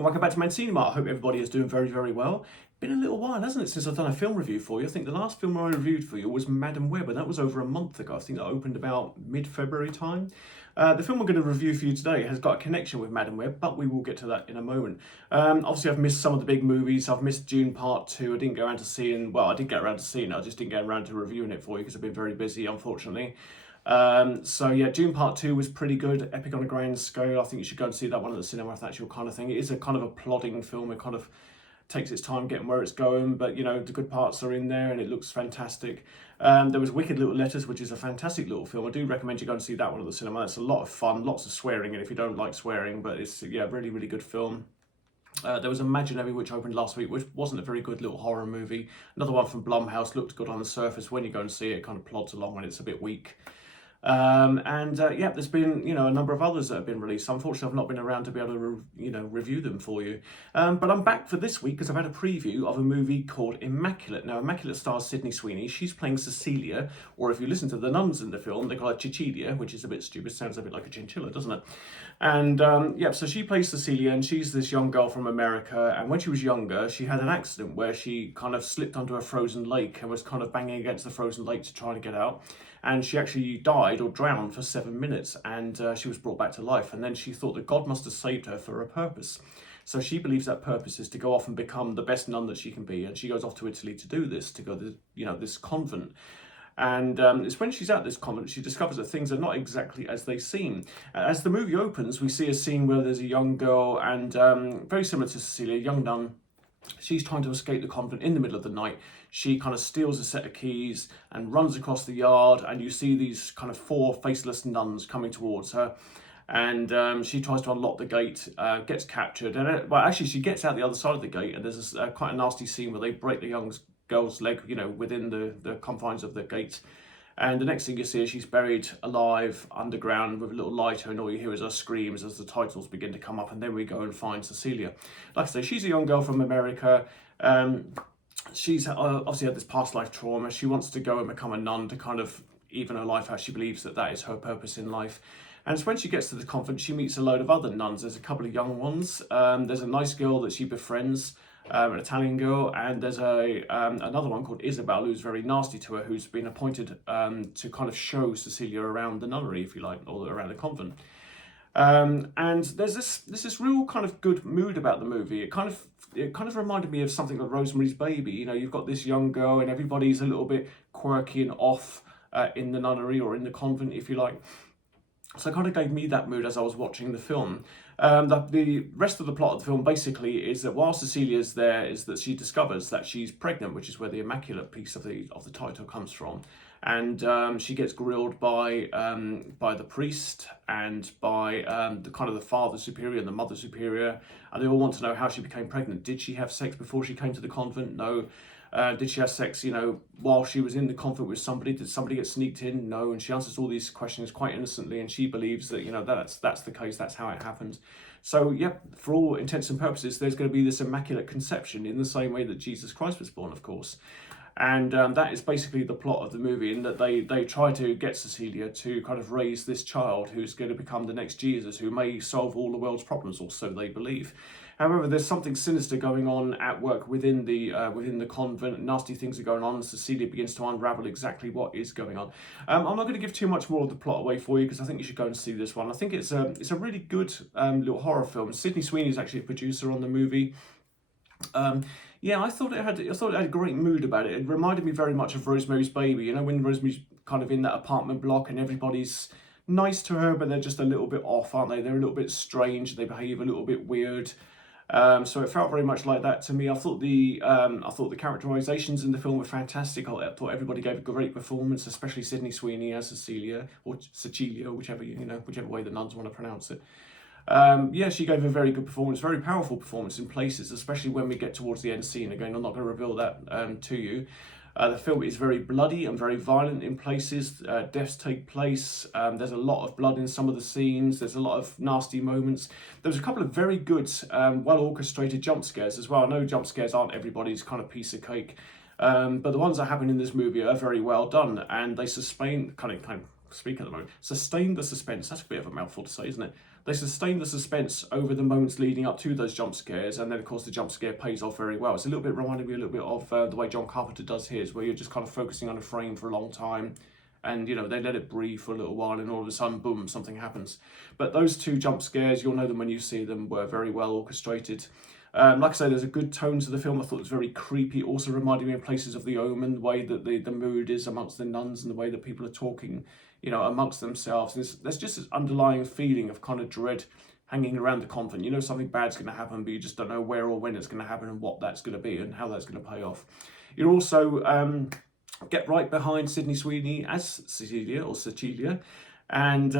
and welcome back to Mancinima. I hope everybody is doing very, very well. Been a little while, hasn't it, since I've done a film review for you. I think the last film I reviewed for you was Madam Web, and that was over a month ago. I think that opened about mid-February time. The film I'm going to review for you today has got a connection with Madam Web, but we will get to that in a moment. Obviously, I've missed some of the big movies. I've missed Dune Part 2. I didn't get around to seeing, well, I did get around to seeing it. I just didn't get around to reviewing it for you because I've been very busy, unfortunately. So yeah, Dune Part 2 was pretty good, epic on a grand scale. I think you should go and see that one at the cinema if that's your kind of thing. It is a kind of a plodding film. It kind of takes its time getting where it's going, but you know, the good parts are in there and it looks fantastic. There was Wicked Little Letters, which is a fantastic little film. I do recommend you go and see that one at the cinema. It's a lot of fun, lots of swearing in if you don't like swearing, but it's, yeah, really, really good film. There was Imaginary, which opened last week, which wasn't a very good little horror movie. Another one from Blumhouse, looked good on the surface. When you go and see it, it kind of plods along when it's a bit weak. Yeah, there's been, you know, a number of others that have been released. Unfortunately, I've not been around to be able to, review them for you. But I'm back for this week because I've had a preview of a movie called Immaculate. Now, Immaculate stars Sydney Sweeney. She's playing Cecilia, or if you listen to the nuns in the film, they call her Cecilia, which is a bit stupid. Sounds a bit like a chinchilla, doesn't it? And yeah, so she plays Cecilia, and she's this young girl from America. And when she was younger, she had an accident where she kind of slipped under a frozen lake and was kind of banging against the frozen lake to try to get out. And she actually died or drowned for 7 minutes, and she was brought back to life. And then she thought that God must have saved her for a purpose. So she believes that purpose is to go off and become the best nun that she can be. And she goes off to Italy to do this, to go to, this convent. And it's when she's at this convent, she discovers that things are not exactly as they seem. As the movie opens, we see a scene where there's a young girl, and very similar to Cecilia, a young nun. She's trying to escape the convent in the middle of the night. She kind of steals a set of keys and runs across the yard, and you see these kind of 4 faceless nuns coming towards her. And she tries to unlock the gate, gets captured. And well, actually, she gets out the other side of the gate, and there's quite a nasty scene where they break the young girl's leg, within the confines of the gate. And the next thing you see is she's buried alive underground with a little lighter, and all you hear is her screams as the titles begin to come up, and then we go and find Cecilia. Like I say, she's a young girl from America. She's obviously had this past life trauma. She wants to go and become a nun to kind of even her life out. She believes that that is her purpose in life. And it's when she gets to the convent, she meets a load of other nuns. There's a couple of young ones. There's a nice girl that she befriends, an Italian girl, and there's another one called Isabel who's very nasty to her, who's been appointed to kind of show Cecilia around the nunnery, if you like, or around the convent. And there's this real kind of good mood about the movie. It kind of reminded me of something like Rosemary's Baby. You've got this young girl, and everybody's a little bit quirky and off in the nunnery or in the convent, if you like. So it kind of gave me that mood as I was watching the film. The rest of the plot of the film basically is that while Cecilia's there, is that she discovers that she's pregnant, which is where the Immaculate piece of the title comes from. And she gets grilled by the priest and by the father superior and the mother superior, and they all want to know how she became pregnant. Did she have sex before she came to the convent? No. Did she have sex, while she was in the convent with somebody? Did somebody get sneaked in? No. And she answers all these questions quite innocently, and she believes that, that's the case, that's how it happened. So, yep, for all intents and purposes, there's going to be this immaculate conception in the same way that Jesus Christ was born, of course. And that is basically the plot of the movie, in that they try to get Cecilia to kind of raise this child who's going to become the next Jesus, who may solve all the world's problems, or so they believe. However, there's something sinister going on at work within the convent. Nasty things are going on. Cecilia begins to unravel exactly what is going on. I'm not going to give too much more of the plot away for you, because I think you should go and see this one. I think it's a really good little horror film. Sydney Sweeney is actually a producer on the movie. Yeah, I thought it had a great mood about it. It reminded me very much of Rosemary's Baby. When Rosemary's kind of in that apartment block and everybody's nice to her, but they're just a little bit off, aren't they? They're a little bit strange. They behave a little bit weird. So it felt very much like that to me. I thought the characterizations in the film were fantastic. I thought everybody gave a great performance, especially Sydney Sweeney as Cecilia, or Cecilia, whichever way the nuns want to pronounce it. Yeah, she gave a very good performance, very powerful performance in places, especially when we get towards the end scene. Again, I'm not going to reveal that to you. The film is very bloody and very violent in places. Deaths take place. There's a lot of blood in some of the scenes. There's a lot of nasty moments. There's a couple of very good, well-orchestrated jump scares as well. I know jump scares aren't everybody's kind of piece of cake, but the ones that happen in this movie are very well done, and they sustain, kind of speak at the moment. Sustain the suspense. That's a bit of a mouthful to say, isn't it? They sustain the suspense over the moments leading up to those jump scares, and then of course the jump scare pays off very well. It's a little bit reminding me a little bit of the way John Carpenter does his, where you're just kind of focusing on a frame for a long time, and you know, they let it breathe for a little while, and all of a sudden, boom, something happens. But those two jump scares, you'll know them when you see them, were very well orchestrated. Like I say, there's a good tone to the film. I thought it was very creepy. Also reminded me of Places of the Omen, the way that the mood is amongst the nuns and the way that people are talking, you know, amongst themselves. There's just this underlying feeling of kind of dread hanging around the convent. You know something bad's going to happen, but you just don't know where or when it's going to happen and what that's going to be and how that's going to pay off. You also get right behind Sydney Sweeney as Cecilia, and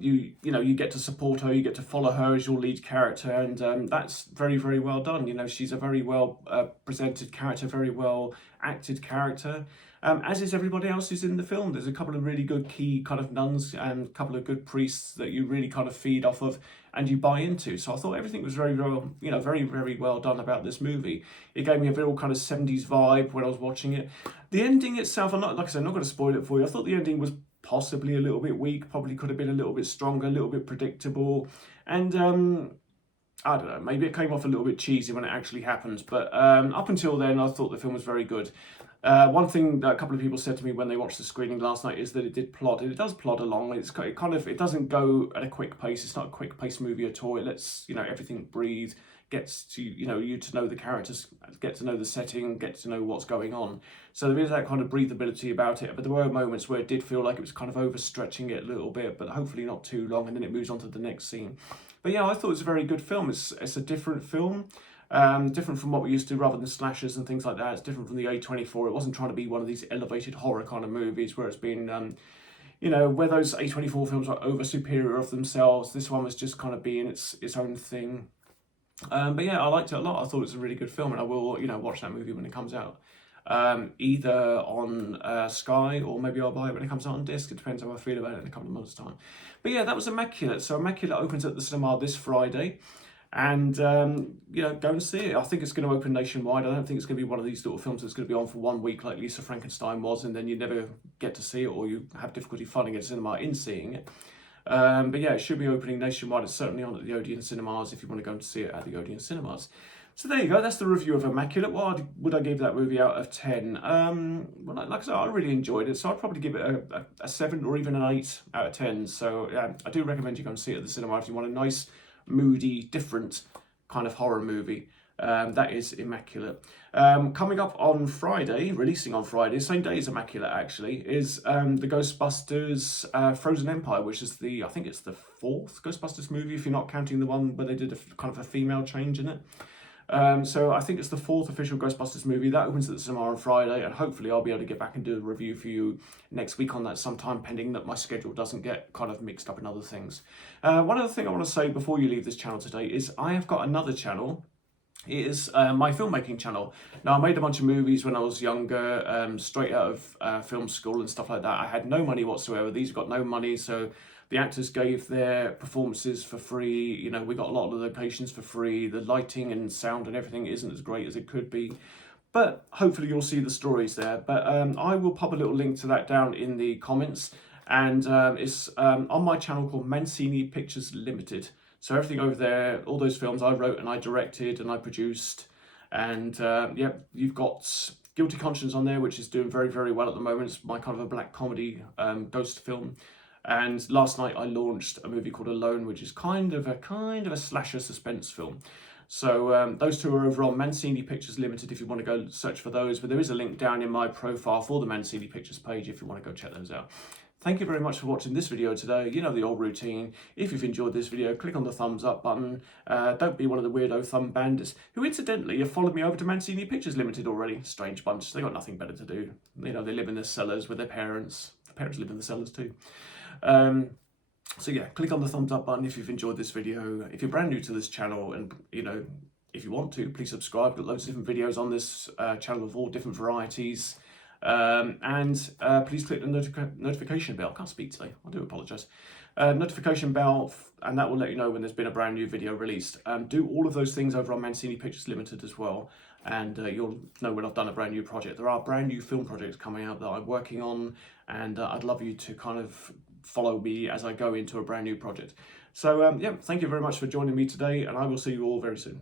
you get to support her, you get to follow her as your lead character, and that's very, very well done. You know, she's a very well presented character, very well acted character, as is everybody else who's in the film. There's a couple of really good key kind of nuns and a couple of good priests that you really kind of feed off of and you buy into. So I thought everything was very, very, very, very well done about this movie. It gave me a real kind of 70s vibe when I was watching it. The ending itself, like I said, I'm not going to spoil it for you. I thought the ending was possibly a little bit weak, probably could have been a little bit stronger, a little bit predictable, and I don't know, maybe it came off a little bit cheesy when it actually happens, but up until then I thought the film was very good. One thing that a couple of people said to me when they watched the screening last night is that it did plod, and it does plod along. It doesn't go at a quick pace. It's not a quick pace movie at all. It lets everything breathe, gets to you to know the characters, get to know the setting, get to know what's going on. So there is that kind of breathability about it. But there were moments where it did feel like it was kind of overstretching it a little bit, but hopefully not too long, and then it moves on to the next scene. But yeah, I thought it was a very good film. It's a different film. Different from what we used to, rather than slashers and things like that. It's different from the A24. It wasn't trying to be one of these elevated horror kind of movies where it's been, where those A24 films are over superior of themselves. This one was just kind of being its own thing. But yeah, I liked it a lot. I thought it was a really good film, and I will, watch that movie when it comes out. Either on Sky, or maybe I'll buy it when it comes out on disc. It depends how I feel about it in a couple of months' time. But yeah, that was Immaculate. So Immaculate opens at the cinema this Friday. And go and see it. I think it's going to open nationwide. I don't think it's going to be one of these little films that's going to be on for 1 week like Lisa Frankenstein was, and then you never get to see it, or you have difficulty finding a cinema in seeing it. But yeah, it should be opening nationwide. It's certainly on at the Odeon Cinemas if you want to go and see it at the Odeon Cinemas. So there you go. That's the review of Immaculate. What would I give that movie out of 10? Well, like I said, I really enjoyed it, so I'd probably give it a 7 or even an 8 out of 10. So yeah, I do recommend you go and see it at the cinema if you want a nice, moody, different kind of horror movie. That is Immaculate. Coming up on Friday, releasing on Friday, same day as Immaculate actually, is the Ghostbusters Frozen Empire, which is I think it's the 4th Ghostbusters movie, if you're not counting the one where they did kind of a female change in it. So I think it's the 4th official Ghostbusters movie. That opens at the cinema on Friday, and hopefully I'll be able to get back and do a review for you next week on that sometime, pending that my schedule doesn't get kind of mixed up in other things. One other thing I want to say before you leave this channel today is I have got another channel. It is my filmmaking channel. Now, I made a bunch of movies when I was younger, straight out of film school and stuff like that. I had no money whatsoever. These got no money, so the actors gave their performances for free. We got a lot of the locations for free. The lighting and sound and everything isn't as great as it could be. But hopefully you'll see the stories there. But I will pop a little link to that down in the comments. And it's on my channel called Mancini Pictures Ltd. So everything over there, all those films I wrote and I directed and I produced. And you've got Guilty Conscience on there, which is doing very, very well at the moment. It's my kind of a black comedy ghost film. And last night I launched a movie called Alone, which is kind of a slasher suspense film. So those two are over on Mancini Pictures Ltd if you want to go search for those. But there is a link down in my profile for the Mancini Pictures page if you want to go check those out. Thank you very much for watching this video today. You know the old routine. If you've enjoyed this video, click on the thumbs up button. Don't be one of the weirdo thumb bandits who incidentally have followed me over to Mancini Pictures Ltd already. Strange bunch. They got nothing better to do. They live in the cellars with their parents. The parents live in the cellars too. So yeah, click on the thumbs up button if you've enjoyed this video. If you're brand new to this channel, and if you want to, please subscribe. Got loads of different videos on this channel of all different varieties. Please click the notification bell. I can't speak today, I do apologise. Notification bell, and that will let you know when there's been a brand new video released. Do all of those things over on Mancini Pictures Ltd as well, and you'll know when I've done a brand new project. There are brand new film projects coming out that I'm working on, and I'd love you to kind of follow me as I go into a brand new project. So yeah, thank you very much for joining me today, and I will see you all very soon.